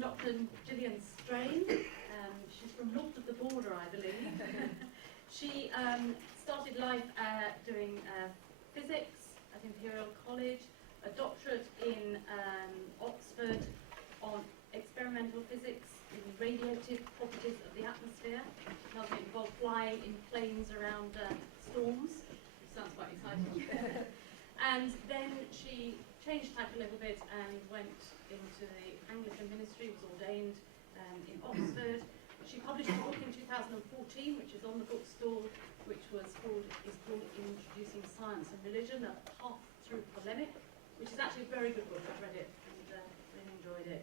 welcome Dr Gillian Straine. She's from north of the border, I believe. She started life doing physics at Imperial College, a doctorate in Oxford on experimental physics in radiative properties of the atmosphere. Tells me it involved flying in planes around storms, which sounds quite exciting. And then she changed tack a little bit and went into the Anglican ministry, was ordained in Oxford. She published a book in 2014, which is on the bookstall, which is called Introducing Science and Religion, a Path Through Polemic, which is actually a very good book. I've read it and really enjoyed it.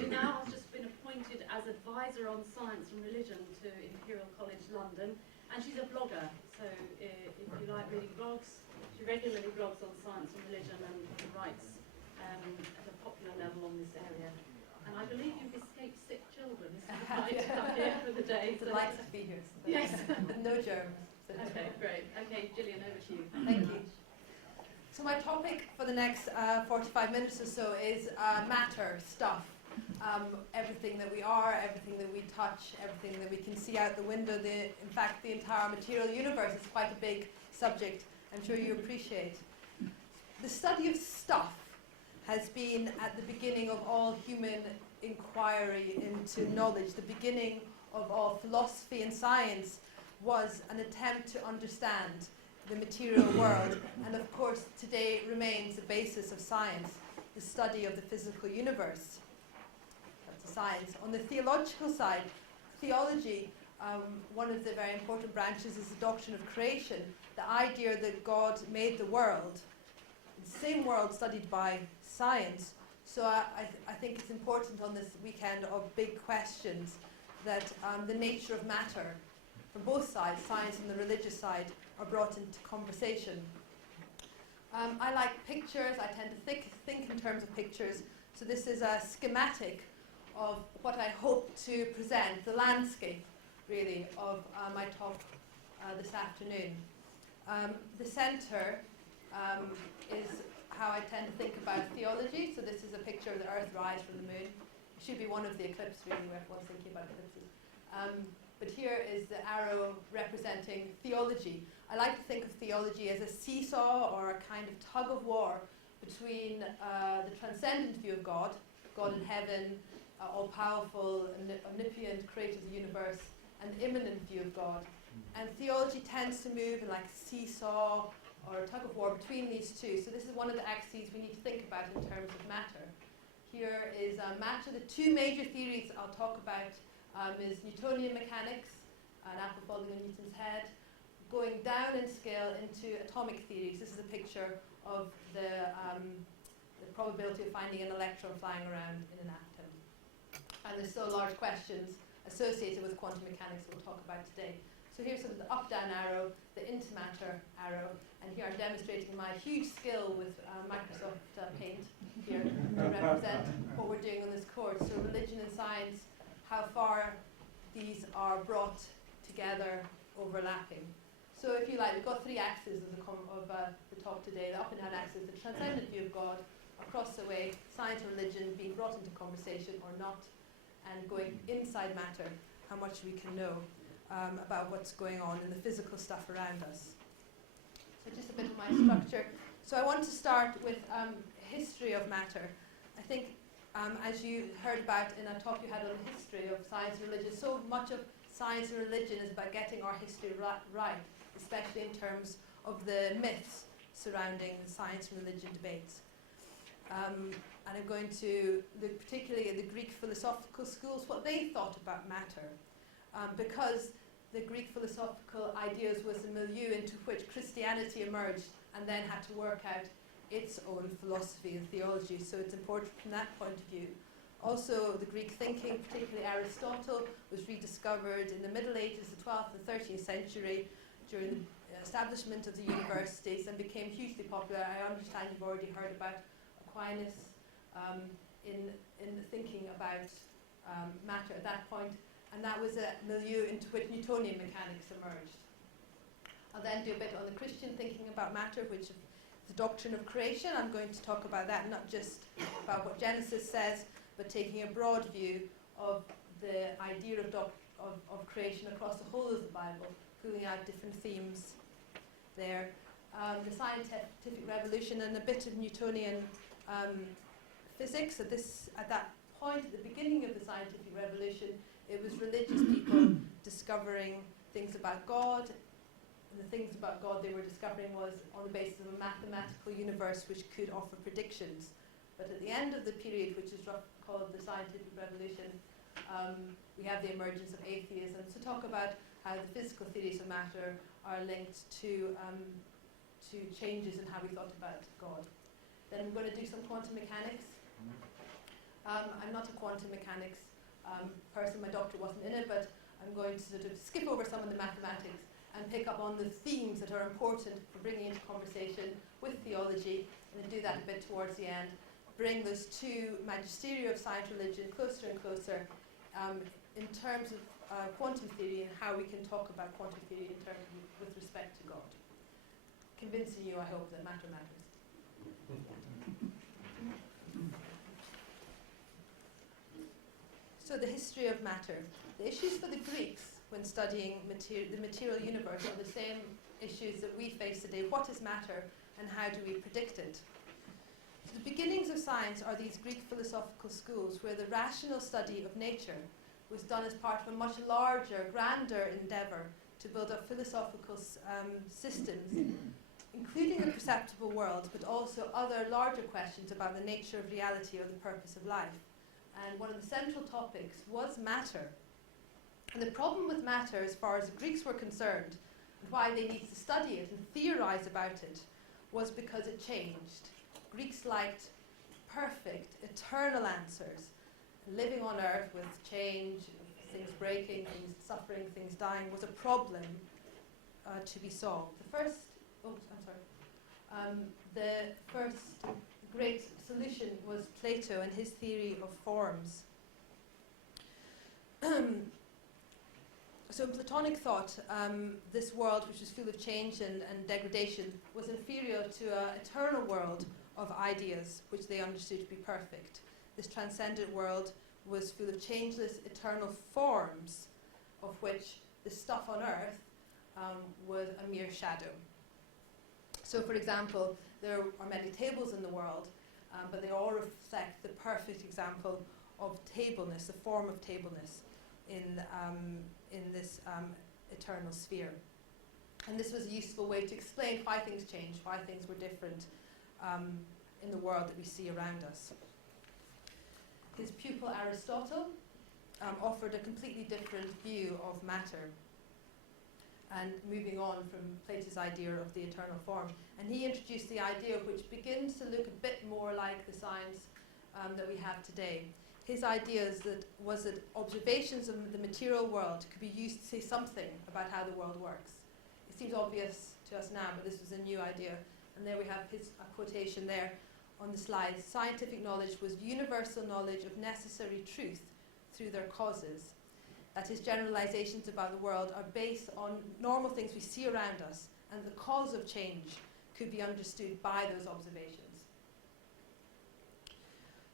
She now has just been appointed as advisor on science and religion to Imperial College London, and she's a blogger. So if you like reading blogs, she regularly blogs on science and religion and writes at a popular level on this area. And I believe you've escaped sick children. Is that right? Up here for the day. Delighted to be here. Yes. With no germs. Okay, great. Okay, Gillian, over to you. Thank you. So my topic for the next 45 minutes or so is matter, stuff. Everything that we are, everything that we touch, everything that we can see out the window. In fact, the entire material universe is quite a big subject, I'm sure you appreciate. The study of stuff has been at the beginning of all human inquiry into knowledge. The beginning of all philosophy and science was an attempt to understand the material world, and of course today remains the basis of science, the study of the physical universe. That's a science. On the theological side, theology, one of the very important branches is the doctrine of creation, the idea that God made the world, the same world studied by science. So I think it's important on this weekend of big questions that the nature of matter, from both sides, science and the religious side, are brought into conversation. I like pictures. I tend to think in terms of pictures. So this is a schematic of what I hope to present, the landscape, really, of my talk this afternoon. The centre is how I tend to think about theology. So this is a picture of the Earth rise from the moon. It should be one of the eclipses, really, where everyone's thinking about eclipses. But here is the arrow representing theology. I like to think of theology as a seesaw or a kind of tug of war between the transcendent view of God, God in heaven, all-powerful, omnipotent, creator of the universe, and the immanent view of God. And theology tends to move in like a seesaw or a tug of war between these two. So this is one of the axes we need to think about in terms of matter. Here is matter. The two major theories I'll talk about is Newtonian mechanics, an apple falling on Newton's head, going down in scale into atomic theories. This is a picture of the probability of finding an electron flying around in an atom. And there's so large questions associated with quantum mechanics we'll talk about today. So here's sort of the up-down arrow, the into-matter arrow, and here I'm demonstrating my huge skill with Microsoft Paint here to represent what we're doing on this course. So religion and science, how far these are brought together, overlapping. So if you like, we've got three axes of the talk today. The up and down axis, the transcendent view of God, across the way, science and religion being brought into conversation or not, and going inside matter, how much we can know about what's going on in the physical stuff around us. So just a bit of my structure. So I want to start with history of matter. I think as you heard about in a talk you had on the history of science and religion, so much of science and religion is about getting our history right, especially in terms of the myths surrounding the science and religion debates. And I'm going to look particularly at the Greek philosophical schools, what they thought about matter, because the Greek philosophical ideas was the milieu into which Christianity emerged and then had to work out its own philosophy and theology. So it's important from that point of view. Also, the Greek thinking, particularly Aristotle, was rediscovered in the Middle Ages, the 12th and 13th century, during the establishment of the universities, and became hugely popular. I understand you've already heard about Aquinas in the thinking about matter at that point, and that was a milieu into which Newtonian mechanics emerged. I'll then do a bit on the Christian thinking about matter, which is the doctrine of creation. I'm going to talk about that, not just about what Genesis says, but taking a broad view of the idea of creation across the whole of the Bible, pulling out different themes there. The scientific revolution and a bit of Newtonian physics. At that point, at the beginning of the scientific revolution, it was religious people discovering things about God. And the things about God they were discovering was on the basis of a mathematical universe which could offer predictions. But at the end of the period, which is called the scientific revolution, we have the emergence of atheism. So talk about how the physical theories of matter are linked to changes in how we thought about God. Then we're going to do some quantum mechanics. I'm not a quantum mechanics person, my doctor wasn't in it, but I'm going to sort of skip over some of the mathematics and pick up on the themes that are important for bringing into conversation with theology, and do that a bit towards the end. Bring those two magisteria of science religion closer and closer in terms of quantum theory and how we can talk about quantum theory in terms of, with respect to God. Convincing you, I hope, that matter matters. So the history of matter. The issues for the Greeks when studying the material universe are the same issues that we face today. What is matter and how do we predict it? So the beginnings of science are these Greek philosophical schools where the rational study of nature was done as part of a much larger, grander endeavour to build up philosophical systems, including the perceptible world, but also other larger questions about the nature of reality or the purpose of life. And one of the central topics was matter. And the problem with matter, as far as the Greeks were concerned, and why they needed to study it and theorize about it, was because it changed. Greeks liked perfect, eternal answers. Living on earth with change, things breaking, things suffering, things dying, was a problem to be solved. The first great solution was Plato and his theory of forms. So in Platonic thought, this world, which was full of change and degradation, was inferior to an eternal world of ideas, which they understood to be perfect. This transcendent world was full of changeless, eternal forms, of which the stuff on earth was a mere shadow. So, for example, there are many tables in the world, but they all reflect the perfect example of tableness, the form of tableness in this eternal sphere. And this was a useful way to explain why things changed, why things were different in the world that we see around us. His pupil Aristotle offered a completely different view of matter, and moving on from Plato's idea of the eternal form. And he introduced the idea which begins to look a bit more like the science that we have today. His idea was that observations of the material world could be used to say something about how the world works. It seems obvious to us now, but this was a new idea. And there we have his quotation there on the slide. Scientific knowledge was universal knowledge of necessary truth through their causes. That his generalizations about the world are based on normal things we see around us, and the cause of change could be understood by those observations.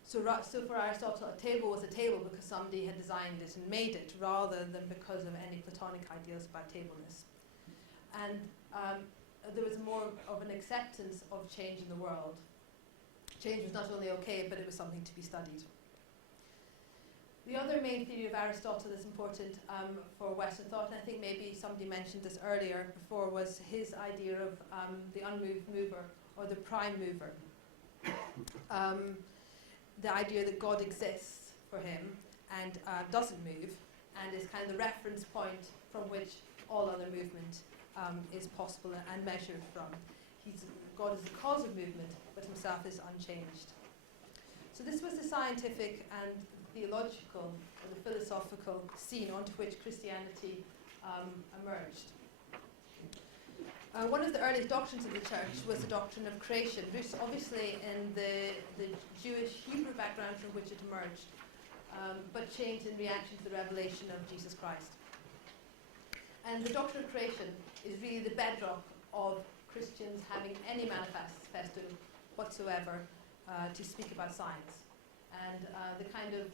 So for Aristotle, a table was a table because somebody had designed it and made it, rather than because of any Platonic ideas about tableness. And there was more of an acceptance of change in the world. Change was not only okay, but it was something to be studied. The other main theory of Aristotle that's important for Western thought, and I think maybe somebody mentioned this earlier before, was his idea of the unmoved mover, or the prime mover. The idea that God exists for him and doesn't move, and is kind of the reference point from which all other movement is possible and measured from. God is the cause of movement, but himself is unchanged. So this was the scientific and theological, or the philosophical scene onto which Christianity emerged. One of the earliest doctrines of the church was the doctrine of creation, rooted obviously in the Jewish Hebrew background from which it emerged, but changed in reaction to the revelation of Jesus Christ. And the doctrine of creation is really the bedrock of Christians having any manifesto whatsoever to speak about science. and the kind of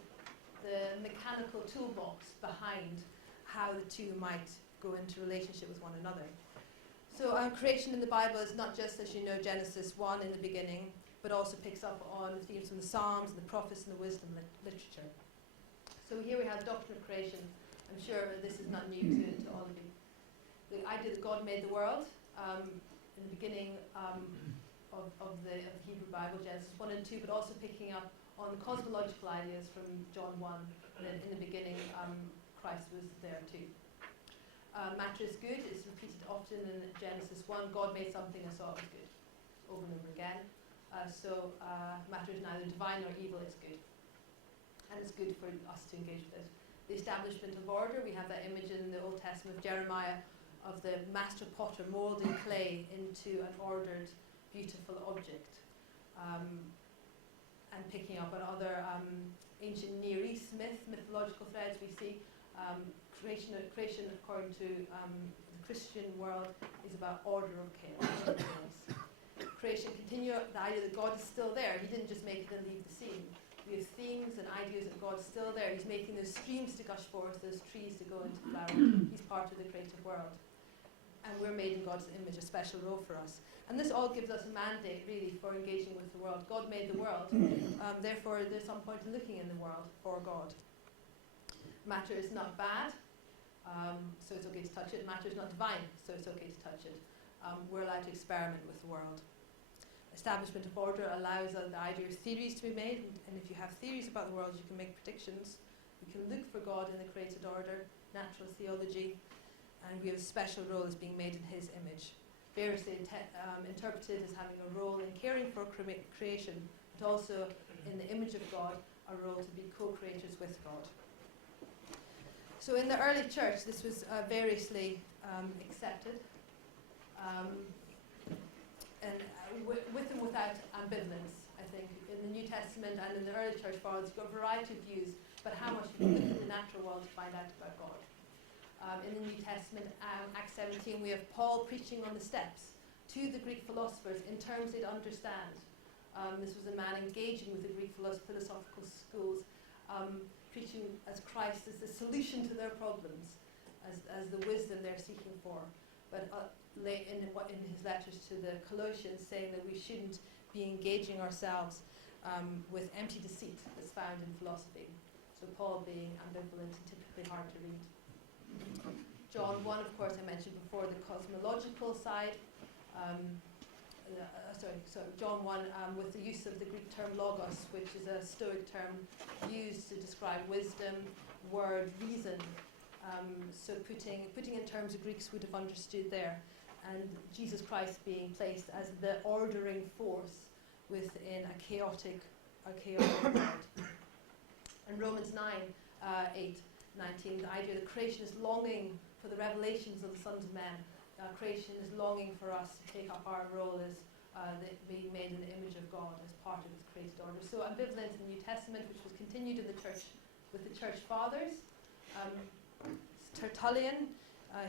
the mechanical toolbox behind how the two might go into relationship with one another. So creation in the Bible is not just, as you know, Genesis 1 in the beginning, but also picks up on the themes from the Psalms and the prophets and the wisdom literature. So here we have doctrine of creation. I'm sure this is not new to all of you. The idea that God made the world in the beginning of the Hebrew Bible, Genesis 1 and 2, but also picking up on cosmological ideas from John 1. And in the beginning, Christ was there too. Matter is good is repeated often in Genesis 1. God made something and saw it was good, over and over again. So matter is neither divine nor evil, it's good. And it's good for us to engage with it. The establishment of order, we have that image in the Old Testament of Jeremiah of the master potter moulding clay into an ordered, beautiful object. And picking up on other ancient Near East mythological threads, we see creation according to the Christian world is about order of chaos. Creation continue, the idea that God is still there. He didn't just make it and leave the scene. We have themes and ideas that God's still there. He's making those streams to gush forth, those trees to go into flower. He's part of the creative world. And we're made in God's image, a special role for us. And this all gives us a mandate, really, for engaging with the world. God made the world. Therefore, there's some point in looking in the world for God. Matter is not bad, so it's okay to touch it. Matter is not divine, so it's okay to touch it. We're allowed to experiment with the world. Establishment of order allows the idea of theories to be made, and if you have theories about the world, you can make predictions. We can look for God in the created order, natural theology, and we have a special role as being made in His image. Variously interpreted as having a role in caring for creation, but also in the image of God, a role to be co-creators with God. So in the early church, this was variously accepted. And with and without ambivalence, I think. In the New Testament and in the early church fathers, you've got a variety of views, but how much you look at the natural world to find out about God. In the New Testament, Acts 17, we have Paul preaching on the steps to the Greek philosophers in terms they'd understand. This was a man engaging with the Greek philosophical schools, preaching as Christ as the solution to their problems, as the wisdom they're seeking for. But in his letters to the Colossians, saying that we shouldn't be engaging ourselves with empty deceit that's found in philosophy. So Paul being ambivalent and typically hard to read. John 1, of course, I mentioned before, the cosmological side. John 1 with the use of the Greek term logos, which is a Stoic term used to describe wisdom, word, reason. So putting in terms the Greeks would have understood there, and Jesus Christ being placed as the ordering force within a chaotic world. And Romans 9, 8, 19, the idea that creation is longing for the revelations of the sons of men. Creation is longing for us to take up our role as being made in the image of God as part of His created order. So ambivalence in the New Testament, which was continued in the church with the church fathers. Tertullian,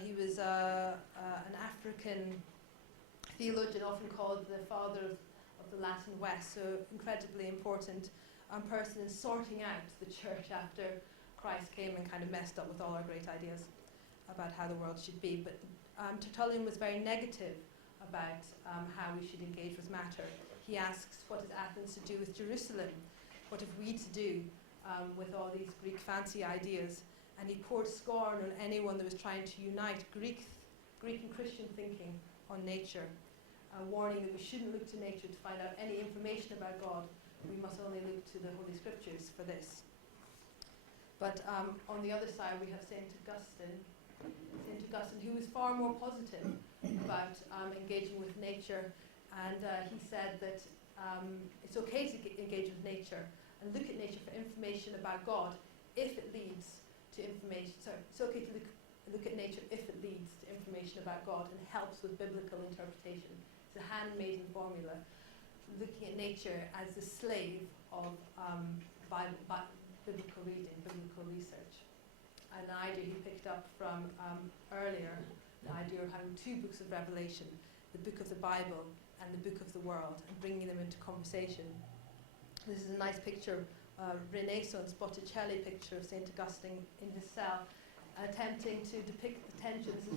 he was an African theologian, often called the father of the Latin West, so incredibly important person in sorting out the church after Christ came and kind of messed up with all our great ideas about how the world should be. But Tertullian was very negative about how we should engage with matter. He asks, what has Athens to do with Jerusalem? What have we to do with all these Greek fancy ideas? And he poured scorn on anyone that was trying to unite Greek and Christian thinking on nature, warning that we shouldn't look to nature to find out any information about God. We must only look to the Holy Scriptures for this. But on the other side, we have St. Augustine, who was far more positive about engaging with nature, and he said that it's okay to engage with nature and look at nature for information about God if it leads to information. Sorry, it's okay to look at nature if it leads to information about God and helps with biblical interpretation. It's a handmaiden formula, looking at nature as the slave of biblical reading, biblical research. An idea he picked up from earlier, the idea of having two books of Revelation, the book of the Bible and the book of the world, and bringing them into conversation. This is a nice picture Renaissance Botticelli picture of St. Augustine in his cell, attempting to depict the tensions.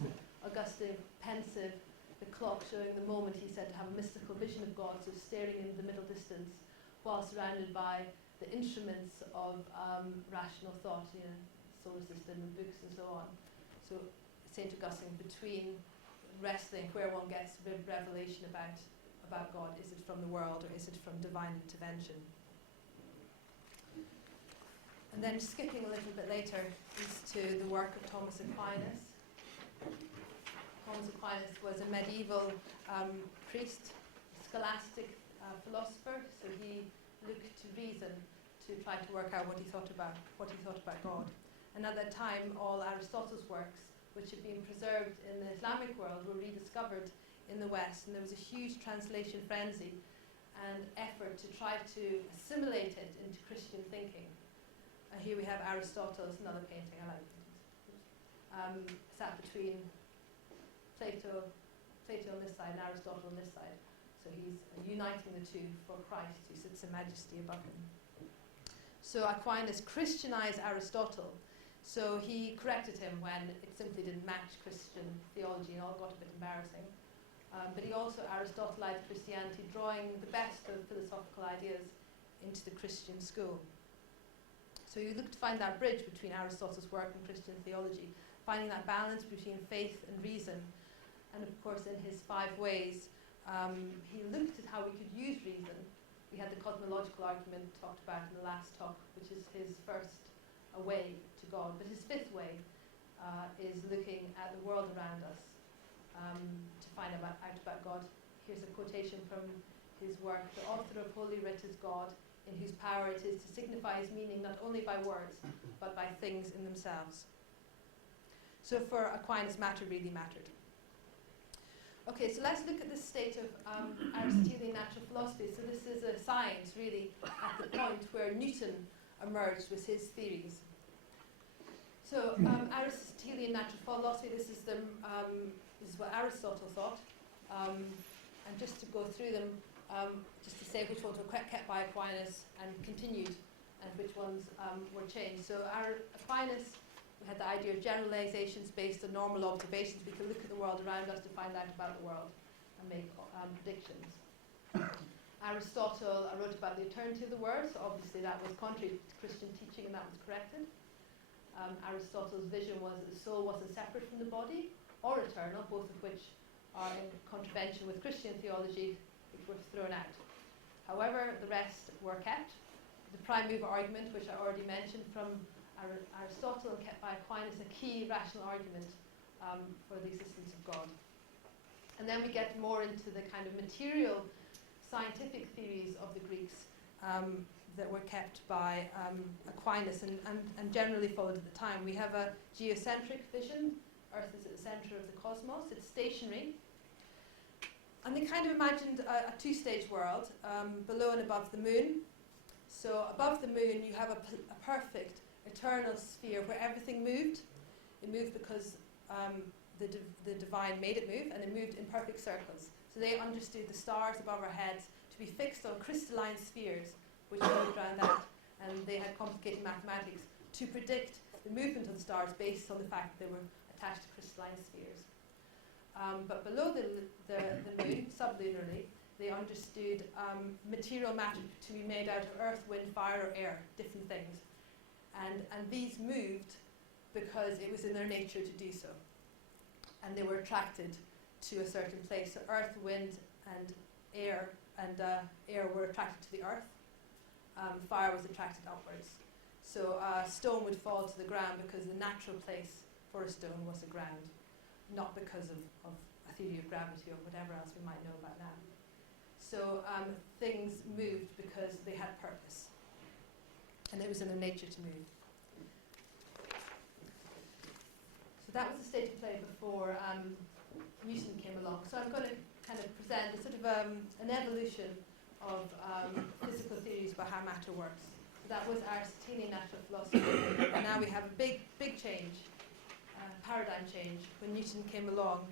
Augustine pensive, the clock showing the moment, he said, to have a mystical vision of God, so staring into the middle distance, while surrounded by the instruments of rational thought, solar system and books and so on. So St. Augustine, between wrestling where one gets the revelation about God, is it from the world or is it from divine intervention? And then skipping a little bit later is to the work of Thomas Aquinas. Thomas Aquinas was a medieval priest, scholastic philosopher, so he looked to reason to try to work out what he thought about God. And at that time, all Aristotle's works, which had been preserved in the Islamic world, were rediscovered in the West, and there was a huge translation frenzy and effort to try to assimilate it into Christian thinking. Here we have Aristotle's, another painting, I like paintings, sat between Plato on this side and Aristotle on this side. So he's uniting the two for Christ, who sits in majesty above him. So Aquinas Christianized Aristotle. So he corrected him when it simply didn't match Christian theology and all got a bit embarrassing. But he also Aristotelized Christianity, drawing the best of philosophical ideas into the Christian school. So you look to find that bridge between Aristotle's work and Christian theology, finding that balance between faith and reason. And of course, in his 5 ways, he looked at how we could use reason. We had the cosmological argument talked about in the last talk, which is his first way to God. But his 5th way is looking at the world around us to find out about God. Here's a quotation from his work: "The author of Holy Writ is God, in whose power it is to signify his meaning not only by words, but by things in themselves." So for Aquinas, matter really mattered. Okay, so let's look at the state of Aristotelian natural philosophy. So this is a science, really, at the point where Newton emerged with his theories. So Aristotelian natural philosophy, this is what Aristotle thought. And just to go through them, just to say which ones were kept by Aquinas and continued, and which ones were changed. So Aquinas, we had the idea of generalizations based on normal observations. We can look at the world around us to find out about the world and make predictions. Aristotle wrote about the eternity of the world, so obviously that was contrary to Christian teaching, and that was corrected. Aristotle's vision was that the soul wasn't separate from the body or eternal, both of which are in contravention with Christian theology, which were thrown out. However, the rest were kept. The prime mover argument, which I already mentioned from Aristotle and kept by Aquinas, a key rational argument for the existence of God. And then we get more into the kind of material scientific theories of the Greeks that were kept by Aquinas and generally followed at the time. We have a geocentric vision. Earth is at the center of the cosmos. It's stationary. And they kind of imagined a 2-stage world, below and above the moon. So above the moon you have a perfect eternal sphere where everything moved. It moved because the divine made it move, and it moved in perfect circles. So they understood the stars above our heads to be fixed on crystalline spheres which moved around that, and they had complicated mathematics to predict the movement of the stars based on the fact that they were attached to crystalline spheres. But below the moon, sublunarly, they understood material matter to be made out of earth, wind, fire, or air, different things. And these moved because it was in their nature to do so. And they were attracted to a certain place. So earth, wind, and air were attracted to the earth. Fire was attracted upwards. So stone would fall to the ground because the natural place for a stone was the ground, not because of a theory of gravity or whatever else we might know about that. So things moved because they had purpose, and it was in their nature to move. So that was the state of play before Newton came along. So I'm going to kind of present a sort of an evolution of physical theories about how matter works. So that was Aristotelian natural philosophy, and now we have a big change, paradigm change, when Newton came along.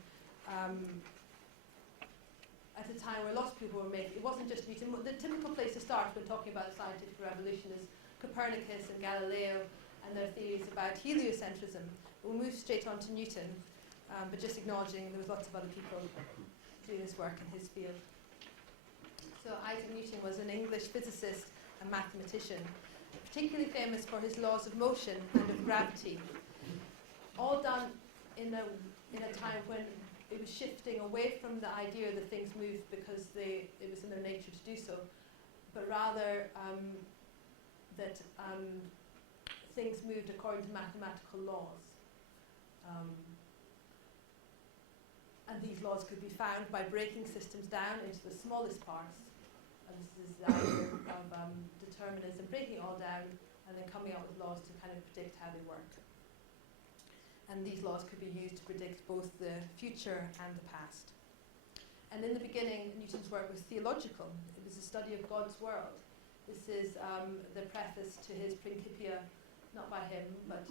At a time where lots of people were making, it wasn't just Newton. The typical place to start when talking about the scientific revolution is Copernicus and Galileo and their theories about heliocentrism. We'll move straight on to Newton, but just acknowledging there was lots of other people doing this work in his field. So Isaac Newton was an English physicist and mathematician, particularly famous for his laws of motion and of gravity, all done in a time when it was shifting away from the idea that things moved because it was in their nature to do so, but rather that things moved according to mathematical laws. And these laws could be found by breaking systems down into the smallest parts. And this is the idea of determinism, breaking it all down and then coming up with laws to kind of predict how they work. And these laws could be used to predict both the future and the past. And in the beginning, Newton's work was theological. It was a study of God's world. This is the preface to his Principia, not by him, but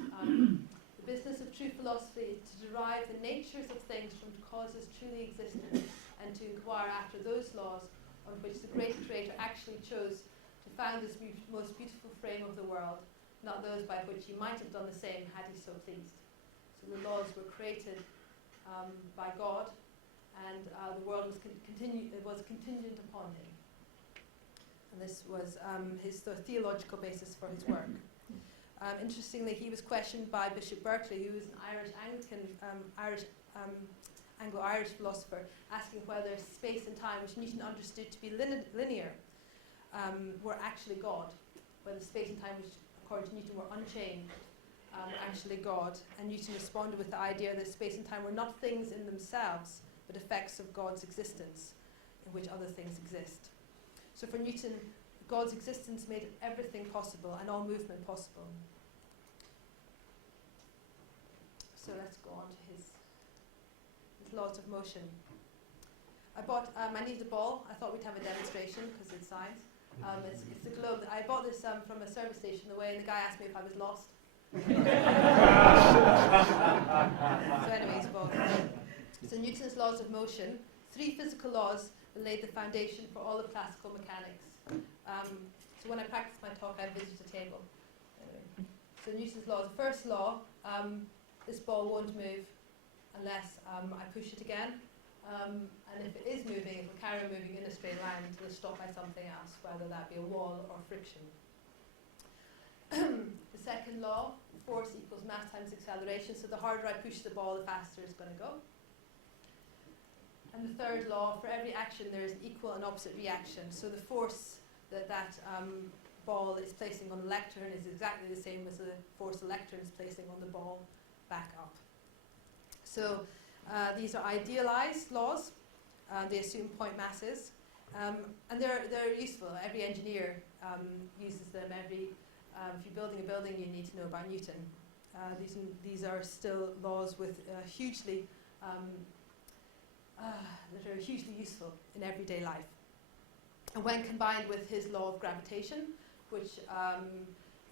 the business of true philosophy is to derive the natures of things from causes truly existent and to inquire after those laws on which the great creator actually chose to found this most beautiful frame of the world, not those by which he might have done the same had he so pleased. So the laws were created by God, and the world was contingent upon him. And this was his theological basis for his work. Interestingly, he was questioned by Bishop Berkeley, who was an Anglo-Irish philosopher, asking whether space and time, which Newton understood to be linear, were actually God, whether space and time, which according to Newton were unchanged, were actually God. And Newton responded with the idea that space and time were not things in themselves, but effects of God's existence, in which other things exist. So for Newton, God's existence made everything possible and all movement possible. So let's go on to his laws of motion. I needed a ball. I thought we'd have a demonstration because it's science. It's the globe. I bought this from a service station on the way, and the guy asked me if I was lost. So anyways, ball. So Newton's laws of motion, 3 physical laws that laid the foundation for all of classical mechanics. So when I practice my talk, I visit a table. Anyway. So Newton's law, the first law, this ball won't move unless I push it again. And if it is moving, it will carry on moving in a straight line until it's stopped by something else, whether that be a wall or friction. The second law, force equals mass times acceleration. So the harder I push the ball, the faster it's going to go. And the third law, for every action there is an equal and opposite reaction. So the force that ball is placing on the lectern is exactly the same as the force the lectern is placing on the ball back up. So these are idealized laws. They assume point masses. And they're useful. Every engineer uses them. If you're building a building, you need to know about Newton. These are still laws with that are hugely useful in everyday life. And when combined with his law of gravitation, which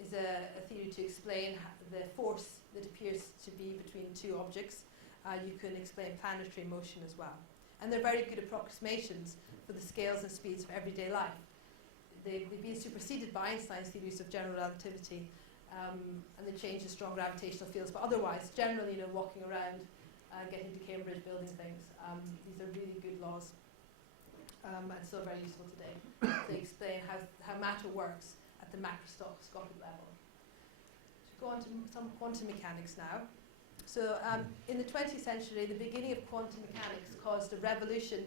is a theory to explain the force that appears to be between two objects, you can explain planetary motion as well. And they're very good approximations for the scales and speeds of everyday life. They've been superseded by Einstein's theories of general relativity, and they change the strong gravitational fields. But otherwise, generally, walking around, getting to Cambridge, building things, these are really good laws, and still very useful today. They explain how matter works at the macroscopic level. To go on to some quantum mechanics now. So in the 20th century, the beginning of quantum mechanics caused a revolution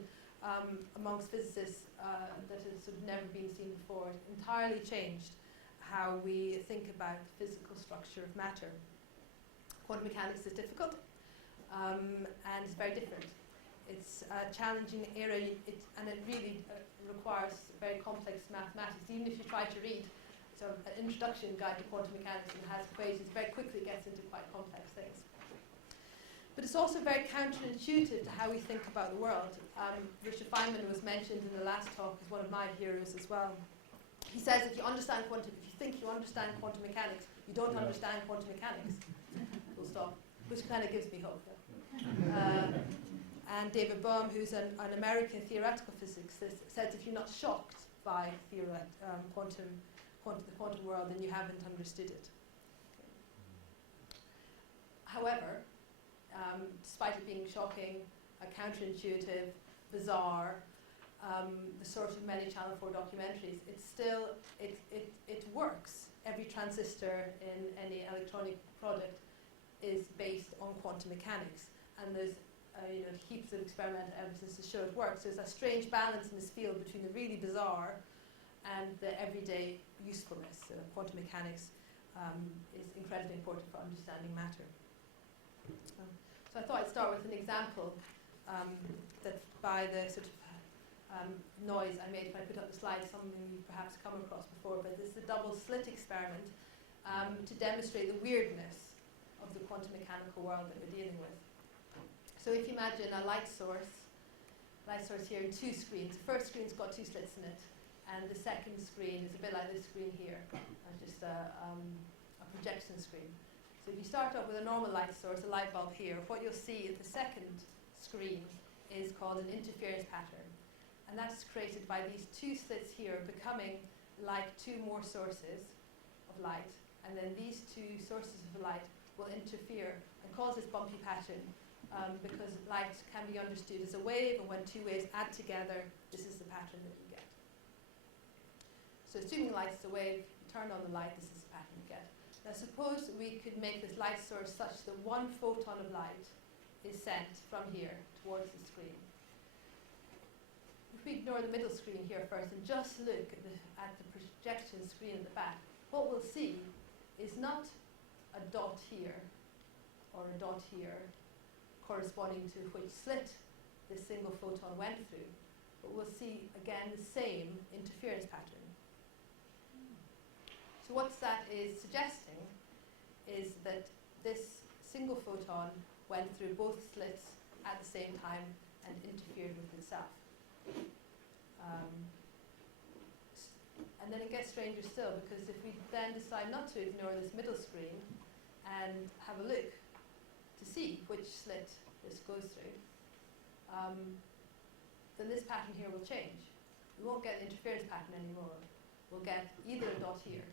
amongst physicists that has sort of never been seen before. It entirely changed how we think about the physical structure of matter. Quantum mechanics is difficult and it's very different. It's a challenging area, and it really requires very complex mathematics. Even if you try to read sort of an introduction guide to quantum mechanics and it has equations, very quickly it gets into quite complex things. But it's also very counterintuitive to how we think about the world. Richard Feynman was mentioned in the last talk as one of my heroes as well. He says if you think you understand quantum mechanics, you don't understand quantum mechanics. Full stop. Which kind of gives me hope. And David Bohm, who's an American theoretical physicist, says if you're not shocked by quantum the quantum world, then you haven't understood it. However, despite it being shocking, counterintuitive, bizarre, the source of many Channel 4 documentaries, it works. Every transistor in any electronic product is based on quantum mechanics, and there's heaps of experimental evidence to show it works. There's a strange balance in this field between the really bizarre and the everyday usefulness. Quantum mechanics is incredibly important for understanding matter. So I thought I'd start with an example that by the sort of noise I made when I put up the slide, something you've perhaps come across before, but this is a double slit experiment to demonstrate the weirdness of the quantum mechanical world that we're dealing with. So if you imagine a light source here in two screens. The first screen's got two slits in it, and the second screen is a bit like this screen here, just a projection screen. So if you start off with a normal light source, a light bulb here, what you'll see at the second screen is called an interference pattern. And that's created by these two slits here becoming like two more sources of light. And then these two sources of light will interfere and cause this bumpy pattern because light can be understood as a wave, and when two waves add together, this is the pattern that you get. So assuming light is a wave, you turn on the light, this is the pattern you get. Now suppose we could make this light source such that one photon of light is sent from here towards the screen. If we ignore the middle screen here first and just look at the projection screen at the back, what we'll see is not a dot here or a dot here corresponding to which slit this single photon went through, but we'll see again the same interference pattern. So what that is suggesting is that this single photon went through both slits at the same time and interfered with itself. And then it gets stranger still, because if we then decide not to ignore this middle screen and have a look to see which slit this goes through, then this pattern here will change. We won't get an interference pattern anymore. We'll get either a dot here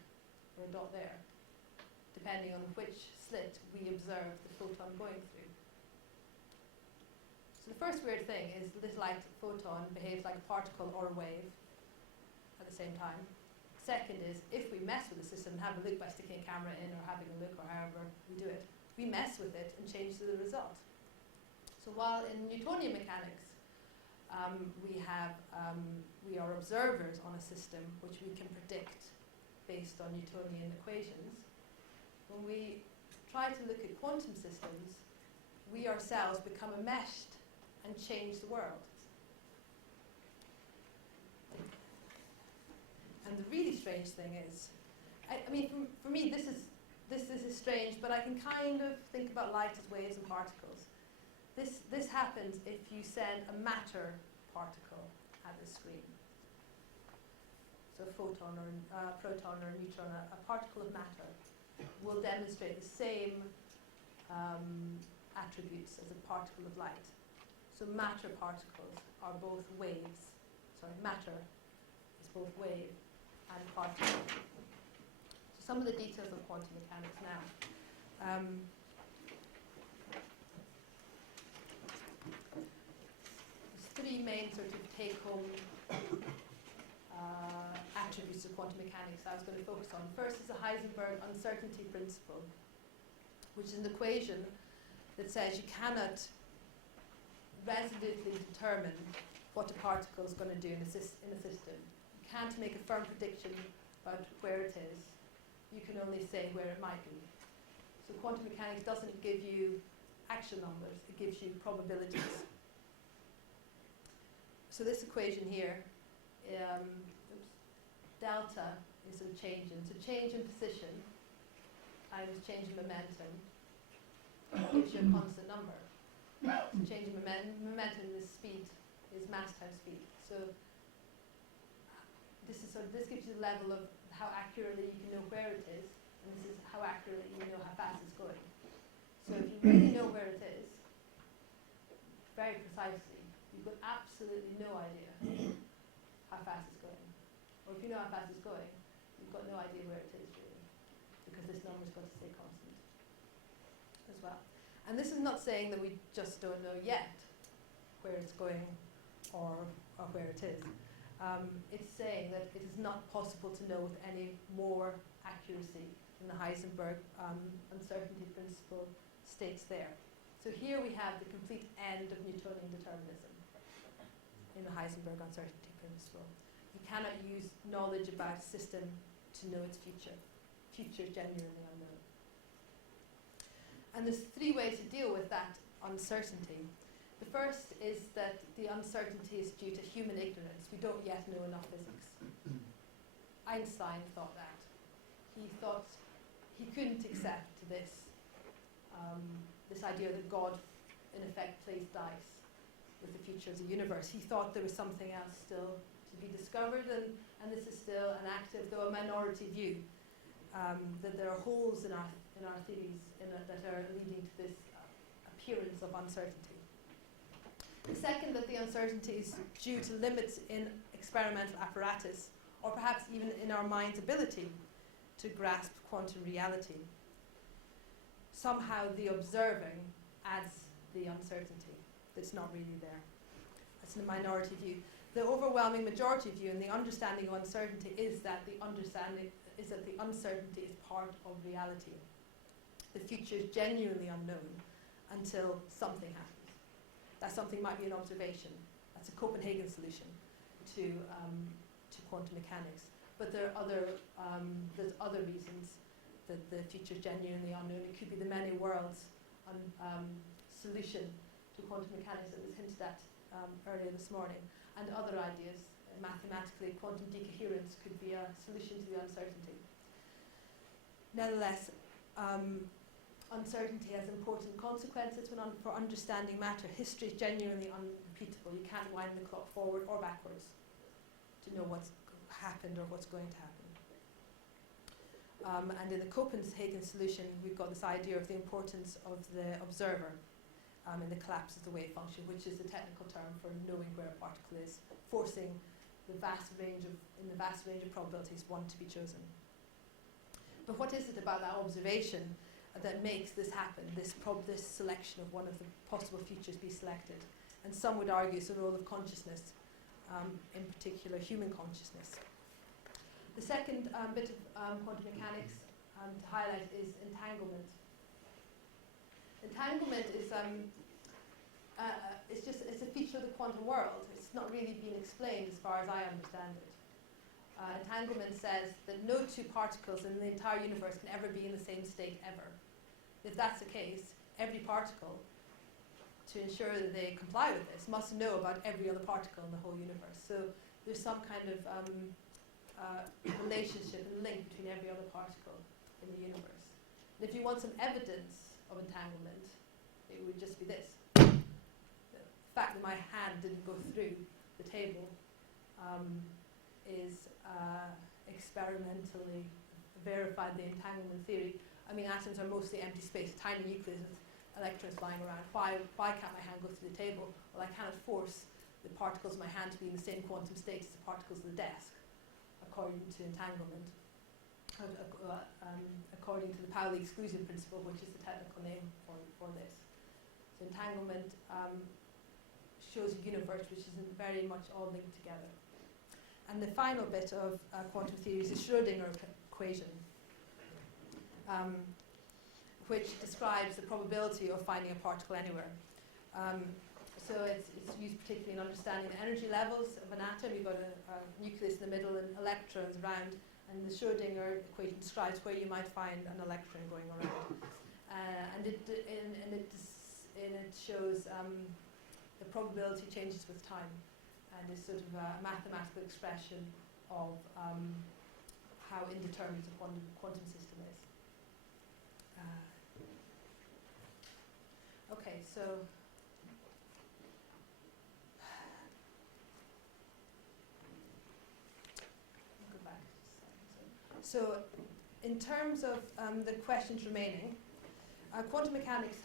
or a dot there, depending on which slit we observe the photon going through. So the first weird thing is this light photon behaves like a particle or a wave at the same time. Second is, if we mess with the system and have a look by sticking a camera in or having a look or however we do it, we mess with it and change the result. So while in Newtonian mechanics we are observers on a system which we can predict based on Newtonian equations, when we try to look at quantum systems, we ourselves become enmeshed and change the world. And the really strange thing is, I mean, for me, this is strange, but I can kind of think about light as waves and particles. This happens if you send a matter particle at the screen. So a photon or a proton or a neutron, a particle of matter, will demonstrate the same attributes as a particle of light. So matter particles are both waves. Sorry, matter is both wave and particle. So some of the details of quantum mechanics now. There's three main sort of take-home attributes of quantum mechanics I was going to focus on. First is the Heisenberg uncertainty principle, which is an equation that says you cannot resolutely determine what a particle is going to do in a system. You can't make a firm prediction about where it is. You can only say where it might be. So quantum mechanics doesn't give you actual numbers, it gives you probabilities. So this equation here, delta is a change in. So change in position times change in momentum gives you a constant number. So change in momentum is speed, is mass times speed. So this gives you the level of how accurately you can know where it is, and this is how accurately you know how fast it's going. So if you really know where it is, very precisely, you've got absolutely no idea how fast it's going. Or if you know how fast it's going, you've got no idea because this number's got to stay constant as well. And this is not saying that we just don't know yet where it's going or where it is. It's saying that it is not possible to know with any more accuracy than the Heisenberg uncertainty principle states there. So here we have the complete end of Newtonian determinism in the Heisenberg uncertainty principle. You cannot use knowledge about a system to know its future. Future is genuinely unknown. And there's three ways to deal with that uncertainty. The first is that the uncertainty is due to human ignorance. We don't yet know enough physics. Einstein thought that. He thought he couldn't accept this, this idea that God, in effect, plays dice with the future of the universe. He thought there was something else still to be discovered, and this is still an active, though a minority view, that there are holes in our theories that are leading to this appearance of uncertainty. The second, that the uncertainty is due to limits in experimental apparatus, or perhaps even in our mind's ability to grasp quantum reality. Somehow the observing adds the uncertainty that's not really there. That's a minority view. The overwhelming majority view and the understanding of uncertainty is that the uncertainty is part of reality. The future is genuinely unknown until something happens. That something might be an observation. That's a Copenhagen solution to quantum mechanics. But there are there's other reasons that the future is genuinely unknown. It could be the many worlds solution to quantum mechanics that was hinted at earlier this morning, and other ideas. Mathematically, quantum decoherence could be a solution to the uncertainty. Nevertheless, uncertainty has important consequences for understanding matter. History is genuinely unrepeatable. You can't wind the clock forward or backwards to know what's happened or what's going to happen. And in the Copenhagen solution, we've got this idea of the importance of the observer in the collapse of the wave function, which is the technical term for knowing where a particle is, forcing in the vast range of probabilities one to be chosen. But what is it about that observation that makes this happen, this selection of one of the possible futures be selected? And some would argue it's the role of consciousness, in particular human consciousness. The second bit of quantum mechanics to highlight is entanglement. Entanglement is it's a feature of the quantum world. It's not really been explained as far as I understand it. Entanglement says that no two particles in the entire universe can ever be in the same state ever. If that's the case, every particle, to ensure that they comply with this, must know about every other particle in the whole universe. So there's some kind of relationship and link between every other particle in the universe. And if you want some evidence of entanglement, it would just be this. The fact that my hand didn't go through the table is experimentally verified the entanglement theory. I mean, atoms are mostly empty space, tiny nucleus with electrons flying around. Why can't my hand go through the table? Well, I cannot force the particles in my hand to be in the same quantum state as the particles of the desk, according to entanglement, according to the Pauli exclusion principle, which is the technical name for this. So entanglement shows a universe which is very much all linked together. And the final bit of quantum theory is the Schrödinger equation, which describes the probability of finding a particle anywhere. So it's used particularly in understanding the energy levels of an atom. You've got a nucleus in the middle and electrons around, and the Schrödinger equation describes where you might find an electron going around. And it shows the probability changes with time, and is sort of a mathematical expression of how indeterminate a quantum system is. Okay, so go back. So in terms of the questions remaining, quantum mechanics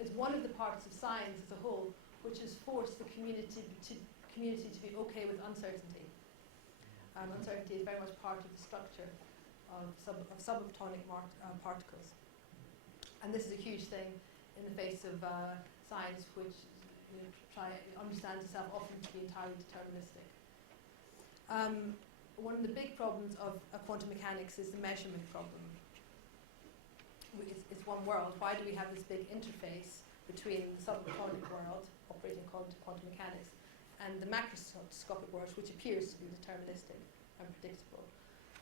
is one of the parts of science as a whole which has forced the community to be okay with uncertainty. Uncertainty is very much part of the structure subatomic particles. And this is a huge thing in the face of science, which understands itself often to be entirely deterministic. One of the big problems of quantum mechanics is the measurement problem. It's one world. Why do we have this big interface between the subatomic world, operating quantum mechanics, and the macroscopic world, which appears to be deterministic and predictable?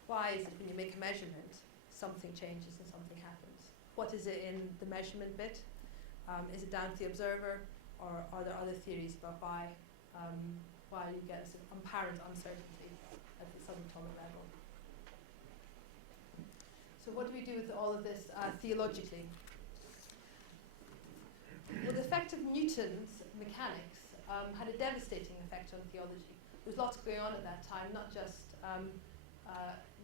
Why is it when you make a measurement, something changes and something happens? What is it in the measurement bit? Is it down to the observer, or are there other theories about why you get sort of apparent uncertainty at the subatomic level? So what do we do with all of this theologically? Well, the effect of Newton's mechanics had a devastating effect on theology. There was lots going on at that time, not just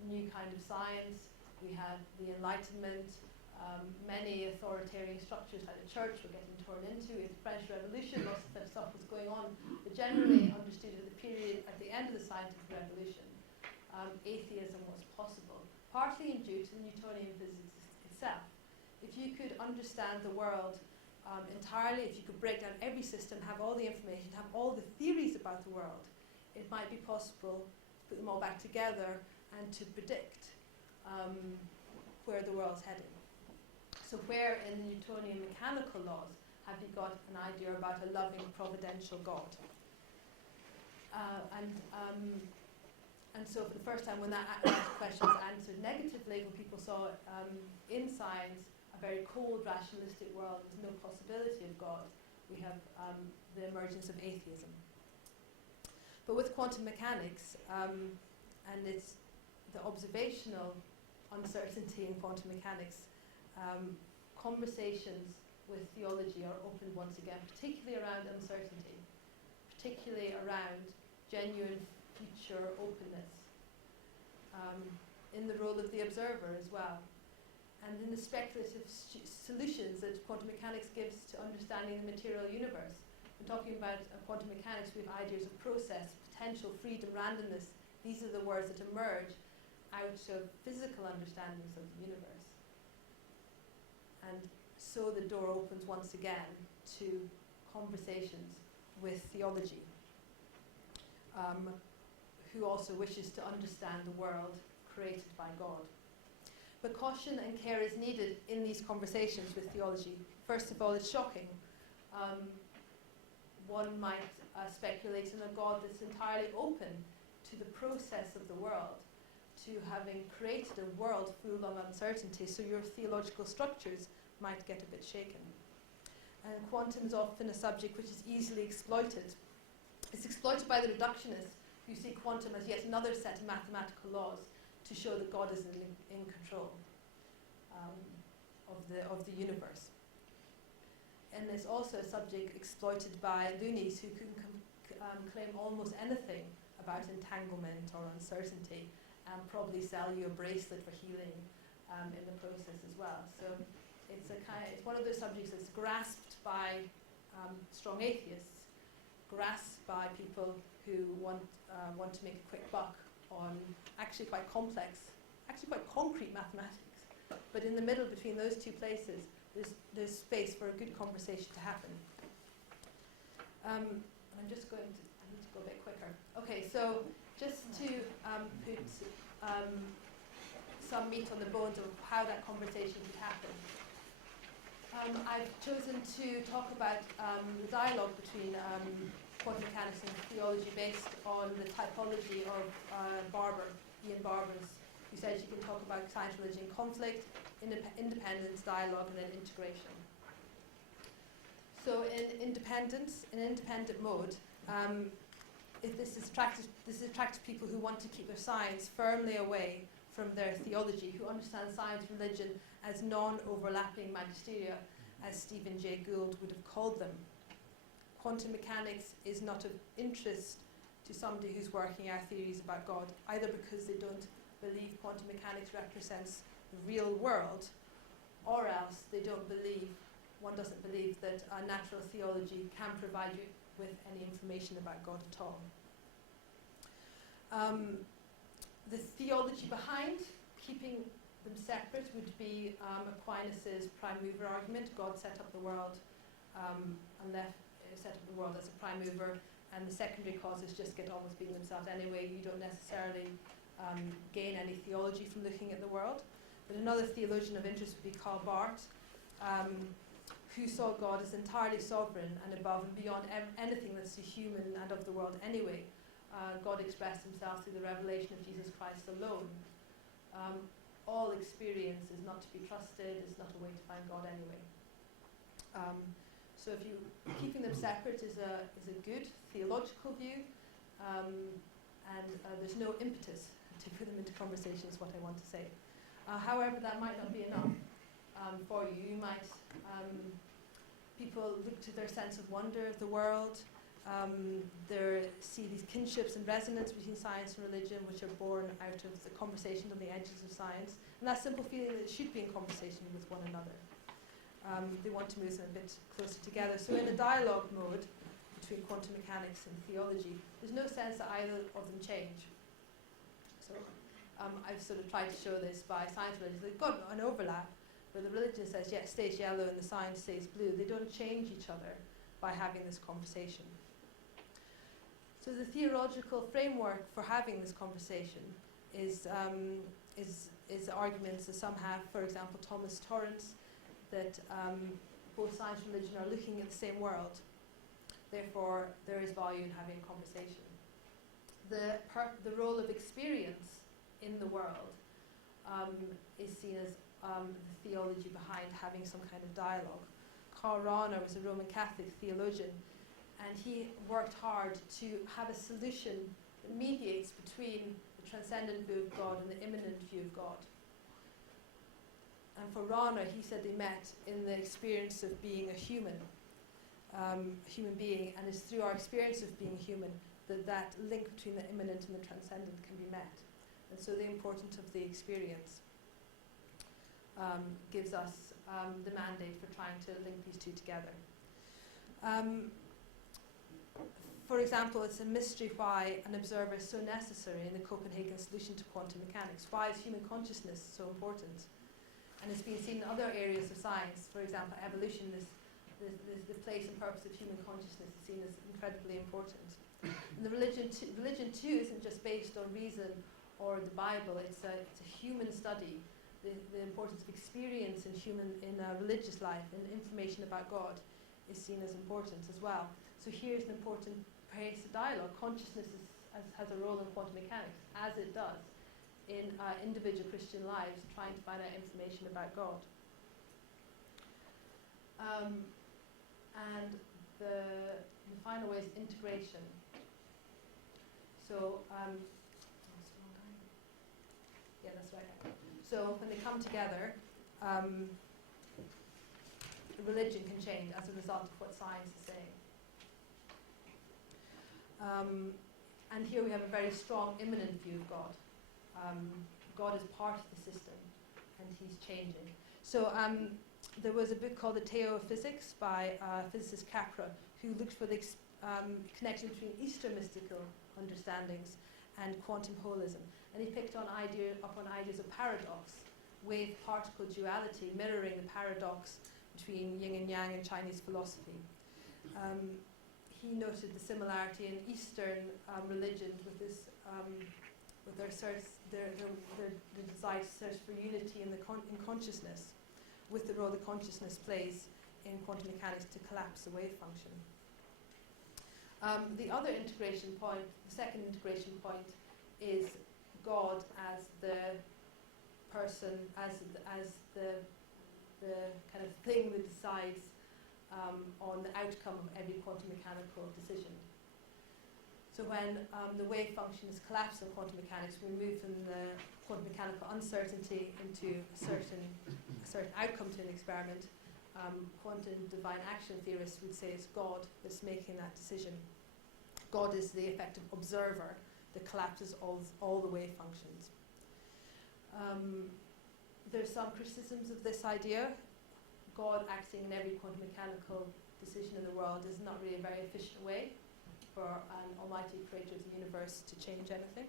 new kind of science. We had the Enlightenment. Many authoritarian structures like the church were getting torn into. In the French Revolution, lots of that stuff was going on. But generally understood at the period, at the end of the scientific revolution, atheism was possible, partly due to Newtonian physics itself. If you could understand the world entirely, if you could break down every system, have all the information, have all the theories about the world, it might be possible to put them all back together and to predict where the world's heading. So where in the Newtonian mechanical laws have you got an idea about a loving providential God? And so for the first time when that question was answered negatively, when people saw in science a very cold rationalistic world with no possibility of God, we have the emergence of atheism. But with quantum mechanics, and it's the observational uncertainty in quantum mechanics, conversations with theology are opened once again, particularly around uncertainty, particularly around genuine future openness, in the role of the observer as well, and in the speculative solutions that quantum mechanics gives to understanding the material universe. When talking about quantum mechanics, we have ideas of process, potential, freedom, randomness. These are the words that emerge out of physical understandings of the universe. And so the door opens once again to conversations with theology, who also wishes to understand the world created by God. But caution and care is needed in these conversations with theology. First of all, it's shocking. One might speculate in a God that's entirely open to the process of the world, to having created a world full of uncertainty, so your theological structures might get a bit shaken. And quantum is often a subject which is easily exploited. It's exploited by the reductionists, who see quantum as yet another set of mathematical laws to show that God is in control of the universe. And it's also a subject exploited by loonies who can claim almost anything about entanglement or uncertainty, and probably sell you a bracelet for healing in the process as well. So it's one of those subjects that's grasped by strong atheists, grasped by people who want to make a quick buck on actually quite complex, actually quite concrete mathematics. But in the middle between those two places, there's space for a good conversation to happen. And I need to go a bit quicker. Okay, so just to put some meat on the bones of how that conversation could happen. I've chosen to talk about the dialogue between quantum mechanics and theology based on the typology of Ian Barber's, who says you can talk about science, religion, conflict, independence, dialogue, and then integration. So in independent mode, this is attractive people who want to keep their science firmly away from their theology, who understand science and religion as non-overlapping magisteria, as Stephen Jay Gould would have called them. Quantum mechanics is not of interest to somebody who's working out theories about God, either because they don't believe quantum mechanics represents the real world, or else one doesn't believe that natural theology can provide you with any information about God at all. The theology behind keeping them separate would be Aquinas' prime mover argument. God set up the world set up the world as a prime mover, and the secondary causes just get on with being themselves anyway. You don't necessarily gain any theology from looking at the world. But another theologian of interest would be Karl Barth, who saw God as entirely sovereign and above and beyond anything that's human and of the world anyway. God expressed himself through the revelation of Jesus Christ alone. All experience is not to be trusted, is not a way to find God anyway. So keeping them separate is a good theological view, and there's no impetus to put them into conversation is what I want to say. However, that might not be enough for you. You might, people look to their sense of wonder of the world, see these kinships and resonance between science and religion, which are born out of the conversation on the edges of science, and that simple feeling that it should be in conversation with one another. They want to move them a bit closer together. So in a dialogue mode between quantum mechanics and theology, there's no sense that either of them change. So I've sort of tried to show this by science and religion. They've got an overlap, where the religion says, yes, stays yellow and the science stays blue. They don't change each other by having this conversation. So the theological framework for having this conversation is arguments that some have, for example, Thomas Torrance, that both science and religion are looking at the same world. Therefore, there is value in having a conversation. The role of experience in the world is seen as the theology behind having some kind of dialogue. Karl Rahner was a Roman Catholic theologian, and he worked hard to have a solution that mediates between the transcendent view of God and the immanent view of God. And for Rahner, he said they met in the experience of being a human being, and it's through our experience of being human that link between the immanent and the transcendent can be met. And so the importance of the experience gives us the mandate for trying to link these two together. For example, it's a mystery why an observer is so necessary in the Copenhagen solution to quantum mechanics. Why is human consciousness so important? And it's been seen in other areas of science. For example, evolution is the place and purpose of human consciousness is seen as incredibly important. And the religion too isn't just based on reason or the Bible. It's a human study. The importance of experience in religious life and information about God is seen as important as well. So here's an important place of dialogue. Consciousness has a role in quantum mechanics, as it does in individual Christian lives, trying to find out information about God. And the final way is integration. So, yeah, that's right. So when they come together, religion can change as a result of what science is saying. And here we have a very strong immanent view of God. God is part of the system, and he's changing. So there was a book called The Tao of Physics by physicist Capra, who looked for the connection between Eastern mystical understandings and quantum holism. And he picked up on ideas of paradox, wave-particle duality, mirroring the paradox between yin and yang in Chinese philosophy. He noted the similarity in Eastern religions with this, with their desire to search for unity in consciousness, with the role that consciousness plays in quantum mechanics to collapse the wave function. The other integration point, the second integration point, is God as the person, as the kind of thing that decides on the outcome of every quantum mechanical decision. So when the wave function is collapsed in quantum mechanics, we move from the quantum mechanical uncertainty into a certain outcome to an experiment. Quantum divine action theorists would say it's God that's making that decision. God is the effective observer that collapses all the wave functions. There's some criticisms of this idea. God acting in every quantum mechanical decision in the world is not really a very efficient way for an almighty creator of the universe to change anything.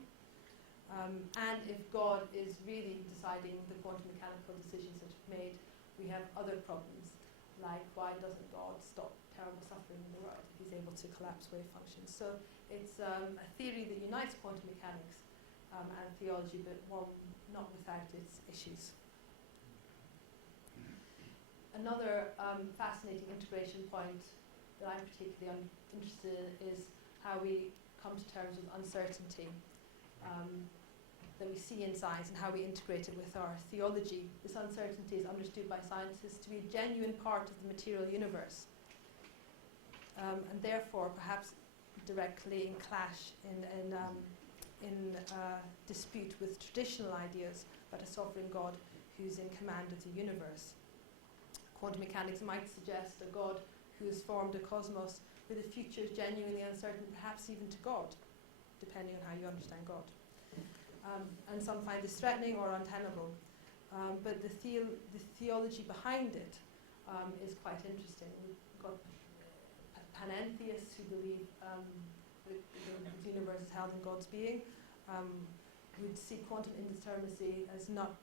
And if God is really deciding the quantum mechanical decisions that are made, we have other problems, like why doesn't God stop terrible suffering in the world if he's able to collapse wave functions? So it's a theory that unites quantum mechanics and theology, but one not without its issues. Another fascinating integration point that I'm particularly interested in is how we come to terms with uncertainty that we see in science and how we integrate it with our theology. This uncertainty is understood by scientists to be a genuine part of the material universe, and therefore perhaps directly in clash, in dispute with traditional ideas about a sovereign God who's in command of the universe. Quantum mechanics might suggest a God who has formed a cosmos where the future is genuinely uncertain, perhaps even to God, depending on how you understand God. And some find this threatening or untenable. But the theology behind it is quite interesting. We've got panentheists who believe that the universe is held in God's being. Would see quantum indeterminacy as not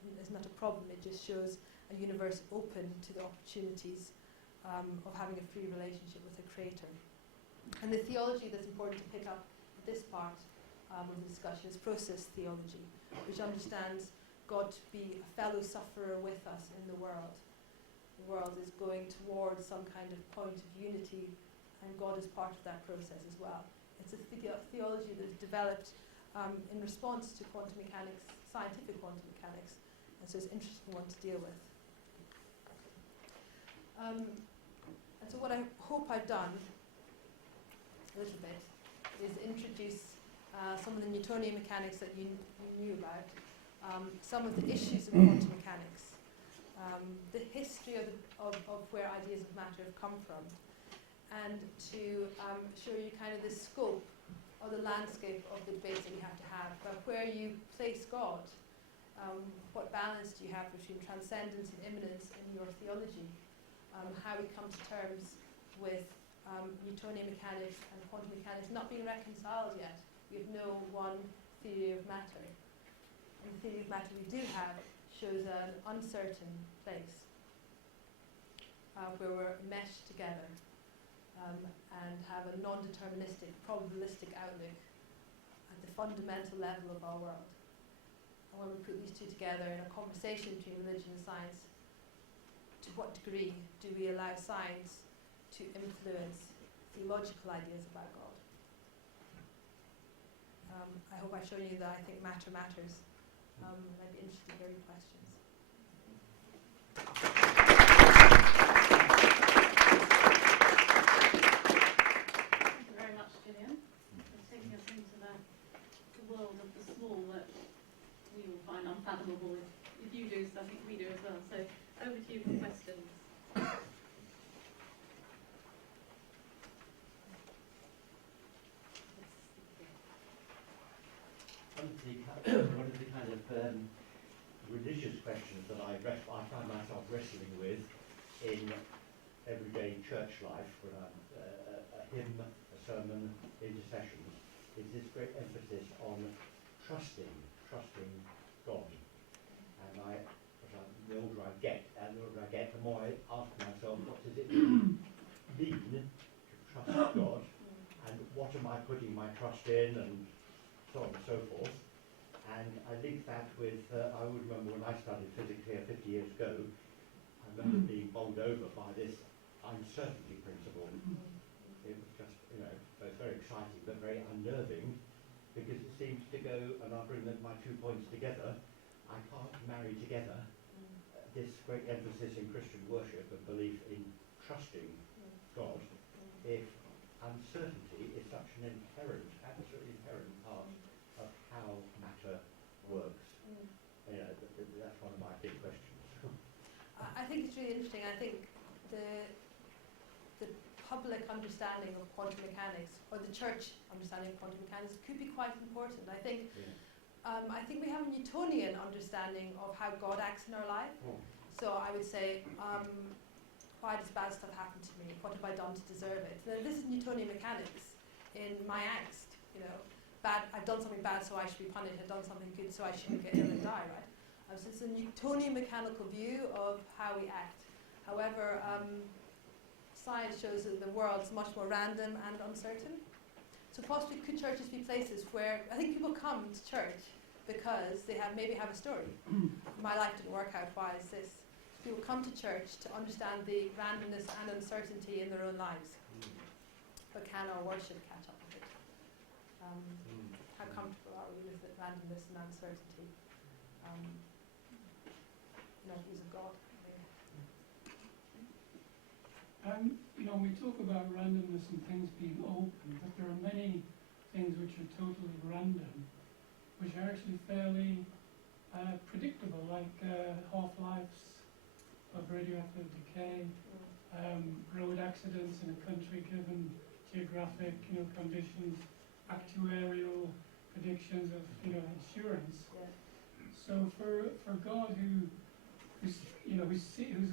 a problem. It just shows a universe open to the opportunities of having a free relationship with a creator. And the theology that's important to pick up at this part of the discussion is process theology, which understands God to be a fellow sufferer with us in the world. The world is going towards some kind of point of unity, and God is part of that process as well. It's a theology that's developed in response to quantum mechanics, scientific quantum mechanics, and so it's an interesting one to deal with. And so what I hope I've done a little bit is introduce some of the Newtonian mechanics that you knew about, some of the issues of quantum mechanics, the history of where ideas of matter have come from, and to show you kind of the scope or the landscape of the debates that we have to have about where you place God, what balance do you have between transcendence and immanence in your theology, how we come to terms with Newtonian mechanics and quantum mechanics not being reconciled yet. We have no one theory of matter. And the theory of matter we do have shows an uncertain place where we're meshed together and have a non-deterministic, probabilistic outlook at the fundamental level of our world. And when we put these two together in a conversation between religion and science, to what degree do we allow science to influence theological ideas about God? I hope I've shown you that I think matter matters. And I'd be interested to hear your questions. Thank you very much, Gillian, for taking us into the world of the small that we will find unfathomable if you do, so I think we do as well. So over to you for questions. One of the kind of religious questions that I find myself wrestling with in everyday church life when I'm a hymn, a sermon, intercessions, is this great emphasis on trusting God. And the older I get, the more I ask myself, what does it mean to trust God, and what am I putting my trust in, and so on and so forth. And I link that with, I would remember when I studied physics here 50 years ago, I remember being bowled over by this uncertainty principle. It was just, both very exciting but very unnerving, because it seems to go, and I'll bring my 2 points together, I can't marry together this great emphasis in Christian worship and belief in trusting God if uncertainty is such an absolutely inherent part of how matter works. That's one of my big questions. I think it's really interesting. I think the public understanding of quantum mechanics, or the church understanding of quantum mechanics, could be quite important. I think we have a Newtonian understanding of how God acts in our life. So I would say, why does bad stuff happen to me? What have I done to deserve it? Now, this is Newtonian mechanics in my angst. bad, I've done something bad, so I should be punished. I've done something good, so I shouldn't get ill and die, right? So it's a Newtonian mechanical view of how we act. However, science shows that the world's much more random and uncertain. So possibly could churches be places where, I think people come to church because they maybe have a story. My life didn't work out, why is this? People come to church to understand the randomness and uncertainty in their own lives. But can our worship catch up with it? How comfortable are we with the randomness and uncertainty? Views of God. We talk about randomness and things being open, but there are many things which are totally random, which are actually fairly predictable, like half-lives of radioactive decay, road accidents in a country given geographic conditions, actuarial predictions of insurance. Yeah. So for God who's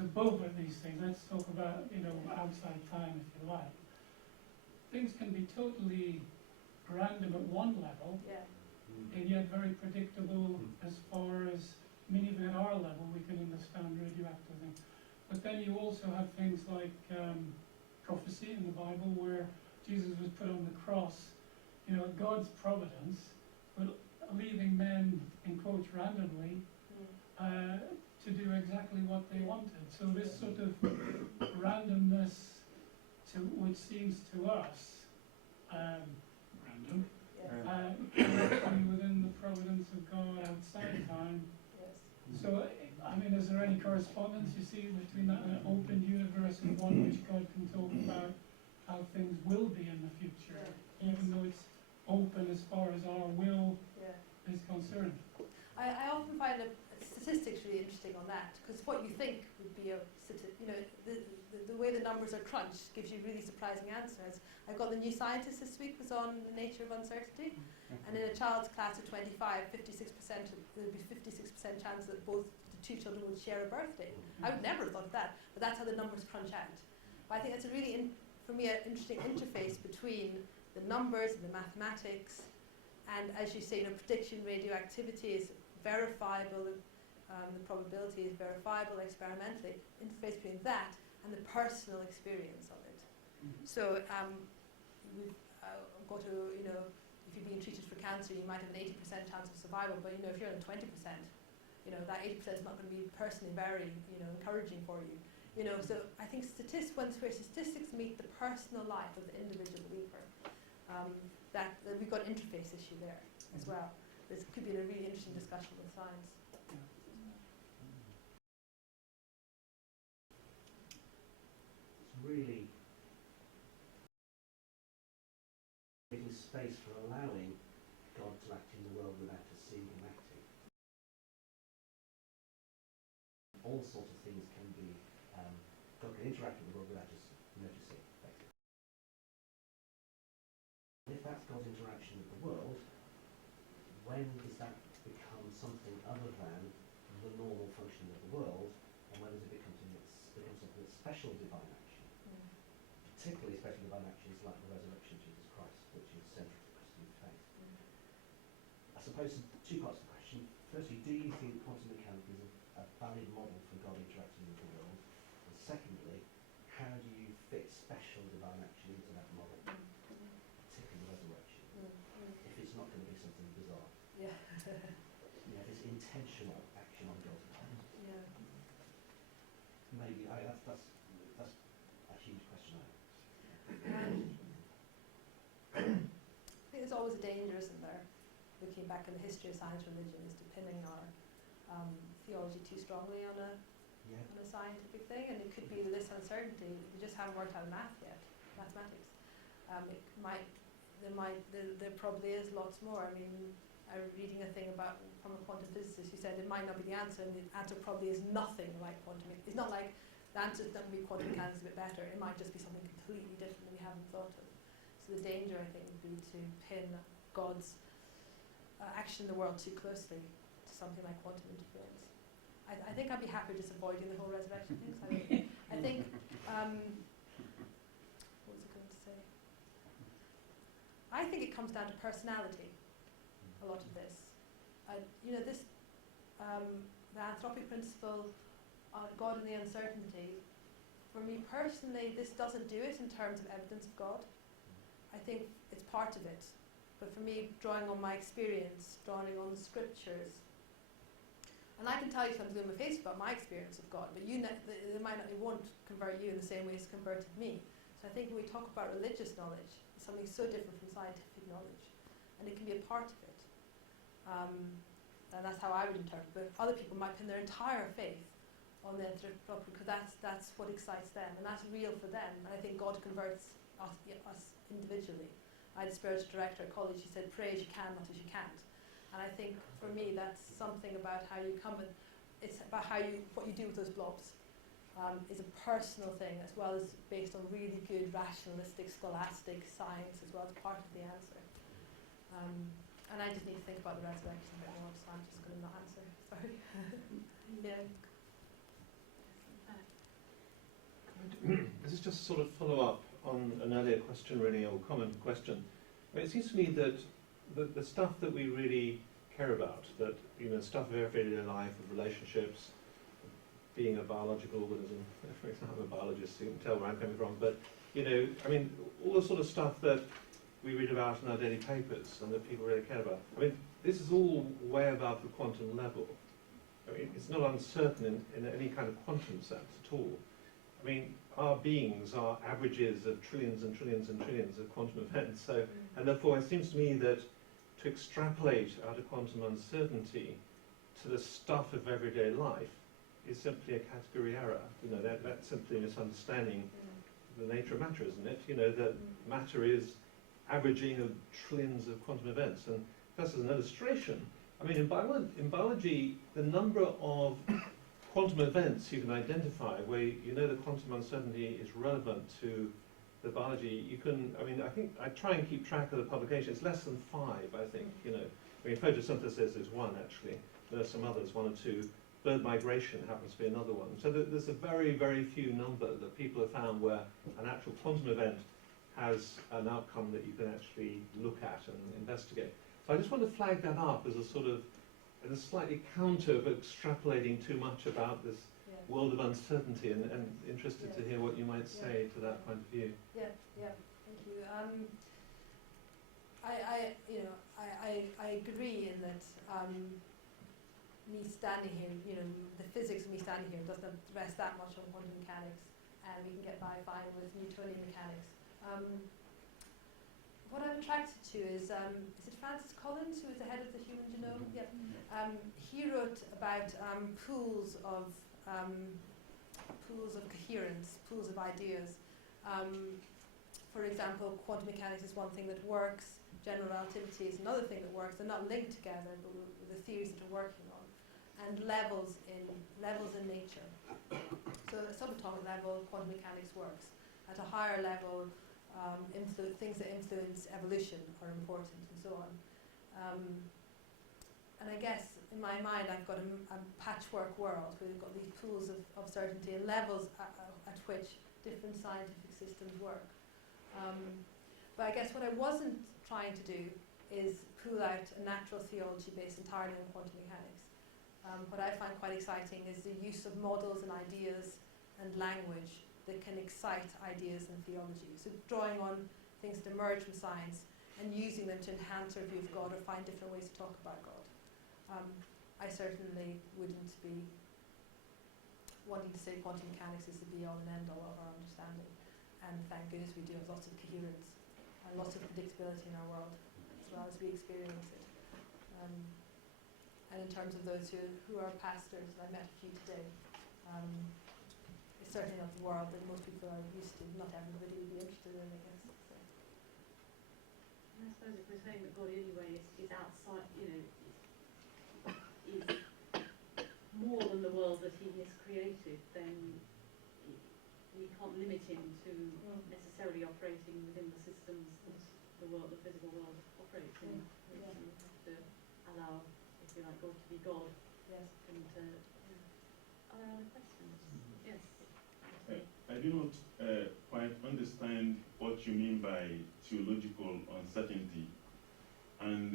above these things, let's talk about outside time, if you like. Things can be totally random at one level, and yet very predictable as far as, even at our level, we can understand radioactive things. But then you also have things like prophecy in the Bible, where Jesus was put on the cross, God's providence, but leaving men, in quotes, randomly, to do exactly what they wanted. So this sort of randomness, which seems to us random, can be within the providence of God outside time. Yes. So, is there any correspondence you see between that and an open universe and one which God can talk about how things will be in the future, even though it's open as far as our will is concerned? I often find statistics really interesting on that, because what you think would be the way the numbers are crunched gives you really surprising answers. I've got the New Scientist this week, was on the nature of uncertainty, and in a child's class of 25, 56%, there would be 56% chance that both the two children would share a birthday. I would never have thought of that, but that's how the numbers crunch out. But I think that's a really, for me, an interesting interface between the numbers and the mathematics, and as you say, prediction radioactivity is verifiable, the probability is verifiable experimentally, interface between that and the personal experience of it. So we've got to, if you're being treated for cancer, you might have an 80% chance of survival, but if you're on 20%, that 80% is not going to be personally very, encouraging for you. So I think where statistics meet the personal life of the individual believer, that we've got an interface issue there as well. This could be a really interesting discussion with science. It's really making space for allowing God to act in the world without us seeing him acting. All sorts of things can be, God can interact with the world without us noticing, basically. If that's God's interaction with the world, when does that become something other than the normal functioning of the world, and when does it become something that's special divine action? Particularly special divine actions like the resurrection of Jesus Christ, which is central to Christian faith. I suppose two parts of the question. Firstly, do you think quantum mechanics is a valid model for God interacting with the world? And secondly, how do you fit special divine action into that model, particularly the resurrection, if it's not going to be something bizarre? Yeah. This intentional action on God's part. Yeah. Maybe that's a huge question. I think there's always a danger, isn't there, looking back in the history of science religion, is to pinning our theology too strongly on a scientific thing, and it could be this uncertainty. We just haven't worked out math yet, mathematics. There probably is lots more. I was reading a thing from a quantum physicist who said it might not be the answer, and the answer probably is nothing like quantum. It's not like the answer is going to be quantum mechanics is a bit better. It might just be something completely different that we haven't thought of. So the danger, I think, would be to pin God's action in the world too closely to something like quantum interference. I think I'd be happy just avoiding the whole resurrection thing. I think what was I going to say? I think it comes down to personality. a lot of this. The anthropic principle, God and the uncertainty, for me personally, this doesn't do it in terms of evidence of God. I think it's part of it. But for me, drawing on my experience, drawing on the scriptures, and I can tell you something on my face about my experience of God, but it won't convert you in the same way it's converted me. So I think when we talk about religious knowledge, it's something so different from scientific knowledge, and it can be a part of it. And that's how I would interpret it. But other people might pin their entire faith on the anthropic because that's what excites them, and that's real for them. And I think God converts us individually. I had a spiritual director at college. He said, "Pray as you can, not as you can't." And I think for me, that's something about how you come, and it's about what you do with those blobs. Is a personal thing as well as based on really good rationalistic, scholastic science as well as part of the answer. And I just need to think about the resurrection a bit more, so I'm just going to not answer. Sorry. Yeah. This is just sort of follow up on an earlier question, really, or common question. I mean, it seems to me that the stuff that we really care about, that stuff of everyday life, of relationships, being a biological organism, for example, I'm a biologist, so you can tell where I'm coming from. But I mean, all the sort of stuff that we read about in our daily papers and that people really care about. I mean, this is all way above the quantum level. I mean, it's not uncertain in any kind of quantum sense at all. I mean, our beings are averages of trillions and trillions and trillions of quantum events. So, and therefore, it seems to me that to extrapolate out of quantum uncertainty to the stuff of everyday life is simply a category error. That's simply misunderstanding the nature of matter, isn't it? That matter is averaging of trillions of quantum events. And just as an illustration, I mean, in biology, the number of quantum events you can identify where the quantum uncertainty is relevant to the biology, I think I try and keep track of the publication. It's less than 5, I think, I mean, photosynthesis is 1, actually. There are some others, 1 or 2. Bird migration happens to be another one. So there's a very, very few number that people have found where an actual quantum event has an outcome that you can actually look at and investigate. So I just want to flag that up as a sort of, as a slightly counter of extrapolating too much about this world of uncertainty, and interested to hear what you might say to that point of view. Yeah, thank you. I agree in that me standing here, the physics of me standing here doesn't rest that much on quantum mechanics, and we can get by fine with Newtonian mechanics. What I'm attracted to is it Francis Collins, who is the head of the Human Genome? Yeah. He wrote about pools of coherence, pools of ideas. For example, quantum mechanics is one thing that works. General relativity is another thing that works. They're not linked together, but with the theories that we're working on, and levels in nature. So at a subatomic level, quantum mechanics works. At a higher level, things that influence evolution are important, and so on. And I guess in my mind, I've got a patchwork world where we've got these pools of certainty and levels at which different scientific systems work. But I guess what I wasn't trying to do is pull out a natural theology based entirely on quantum mechanics. What I find quite exciting is the use of models and ideas and language that can excite ideas and theology. So drawing on things that emerge from science and using them to enhance our view of God or find different ways to talk about God. I certainly wouldn't be wanting to say quantum mechanics is the be-all and end-all of our understanding. And thank goodness we do have lots of coherence and lots of predictability in our world, as well as we experience it. And in terms of those who are pastors, and I met a few today, it's certainly not the world that most people are used to. Not everybody would be interested in, I guess. So. And I suppose if we're saying that God anyway is outside, is more than the world that He has created, then we can't limit Him to necessarily operating within the systems that the physical world operates in. We have to allow, if you like, God to be God. Yes. And are there other questions? Yes. I do not quite understand what you mean by theological uncertainty. And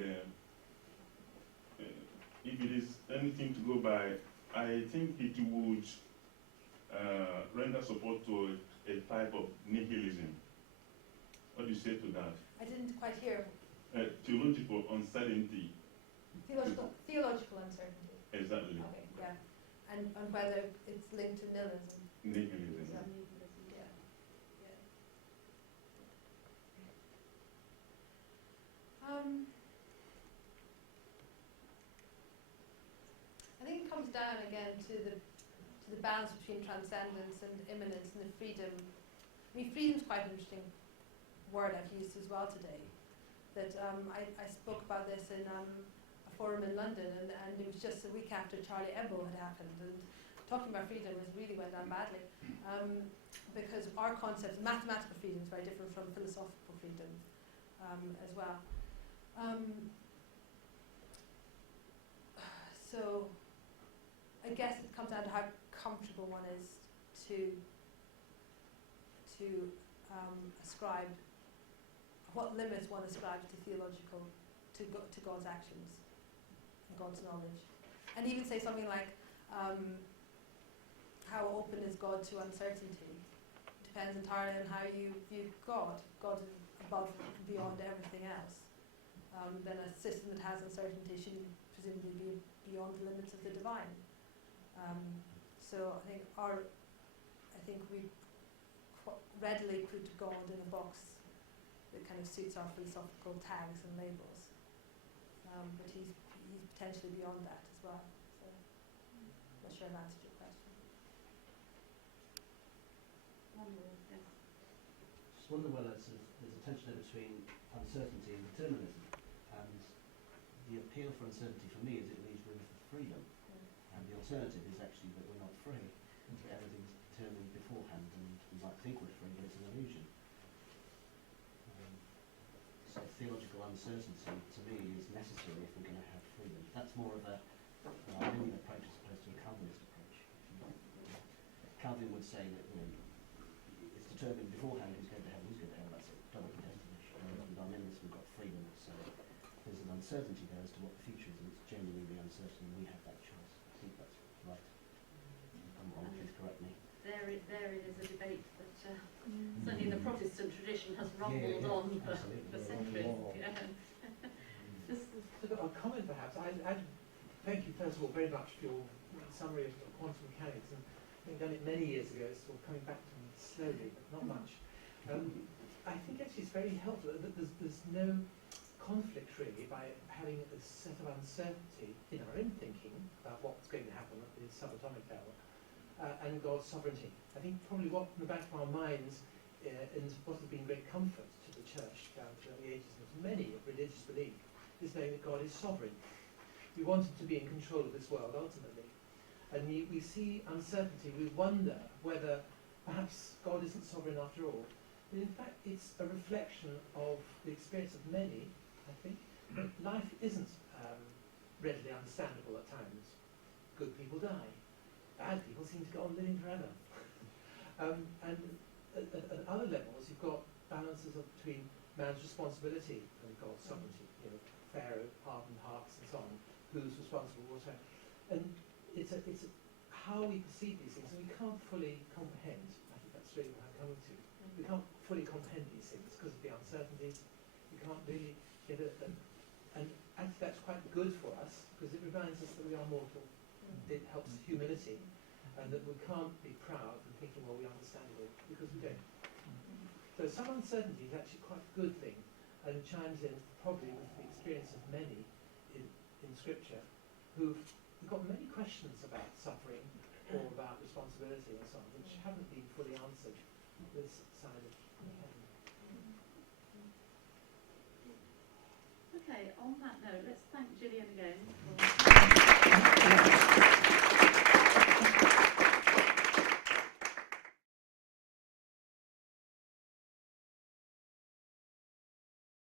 if it is anything to go by, I think it would render support to a type of nihilism. What do you say to that? I didn't quite hear. Theological uncertainty. Theological uncertainty. Exactly. Okay, yeah. And whether it's linked to nihilism. Nihilism. Yeah. Yeah. I think it comes down again to the balance between transcendence and immanence and the freedom. I mean, freedom's quite an interesting word I've used as well today. That I spoke about this in a forum in London, and it was just a week after Charlie Hebdo had happened, and talking about freedom really went down badly, because our concept of mathematical freedom is very different from philosophical freedom as well. So I guess it comes down to how comfortable one is to ascribe, what limits one ascribes to theological, to God's actions and God's knowledge. And even say something like, how open is God to uncertainty? Depends entirely on how you view God. God is above and beyond everything else. Then a system that has uncertainty should presumably be beyond the limits of the divine. So I think we readily put God in a box that kind of suits our philosophical tags and labels. But he's potentially beyond that as well. So I'm not sure I've answered your question. One more, yes. Just wonder whether there's a tension there between uncertainty and determinism. And the appeal for uncertainty for me is it leaves room for freedom. And the alternative is actually that we're not free. That everything's determined beforehand, and we might think we're free, but it's an illusion. So theological uncertainty, to me, is necessary if we're going to have freedom. That's more of an Arminian approach as opposed to a Calvinist approach. Calvin would say that it's determined beforehand who's going to heaven, who's going to hell. That's a double identity issue. With Arminians, we've got freedom, so there's an uncertainty there as to what the future is, and it's genuinely uncertain, and we have that choice. I think that's right. If I'm wrong, please correct me. Therein is a debate that certainly the Protestant tradition has rumbled on for centuries. A comment perhaps. I'd thank you first of all very much for your summary of quantum mechanics, and having done it many years ago, it's sort of coming back to me slowly, but not much. I think actually it's very helpful that there's no conflict really by having a set of uncertainty in our own thinking about what's going to happen at the subatomic level, and God's sovereignty. I think probably what in the back of our minds and what has been great comfort to the church down through the ages and many of religious belief is knowing that God is sovereign. We want him to be in control of this world ultimately. And we see uncertainty, we wonder whether perhaps God isn't sovereign after all. But in fact it's a reflection of the experience of many, I think, that life isn't readily understandable at times. Good people die. Bad people seem to go on living forever. And at other levels, you've got balances between man's responsibility and God's sovereignty. Pharaoh hardened hearts and so on. Who's responsible? Whatever. And it's how we perceive these things, and we can't fully comprehend. I think that's really what I'm coming to. We can't fully comprehend these things because of the uncertainties. We can't really get it. And actually, that's quite good for us because it reminds us that we are mortal. It helps humility. And that we can't be proud and thinking, well, we understand it all, because we don't. So some uncertainty is actually quite a good thing, and chimes in probably with the experience of many in Scripture who've got many questions about suffering or about responsibility and so on, which haven't been fully answered this side of heaven. Okay, on that note, let's thank Gillian again.